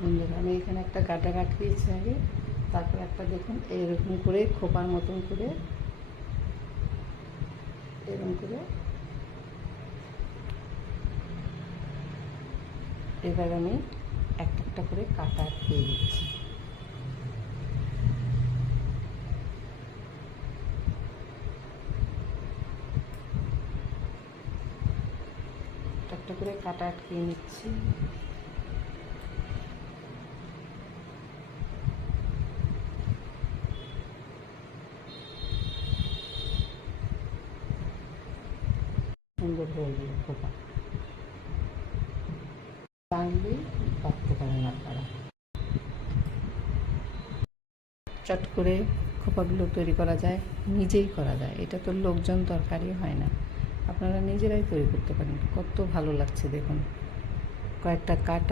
বন্ধুরা আমি এখানে একটা কাটা কাটিয়েছি আগে, তারপর একটা দেখুন এরকম করে খোপার মতন করে এরকম করে এবার আমি একটা একটা করে কাটা আটকিয়ে দিচ্ছি। একটা করে কাটা আটকিয়ে নিচ্ছি। সুন্দর হয়ে গেল খোপা, টানলেই বাঁধতে পারেন আপনারা। চট করে খোপাগুলো তৈরি করা যায়, নিজেই করা যায়, এটা তো লোকজন দরকারই হয় না, আপনারা নিজেরাই তৈরি করতে পারেন। কত ভালো লাগছে দেখুন, কয়েকটা কাটা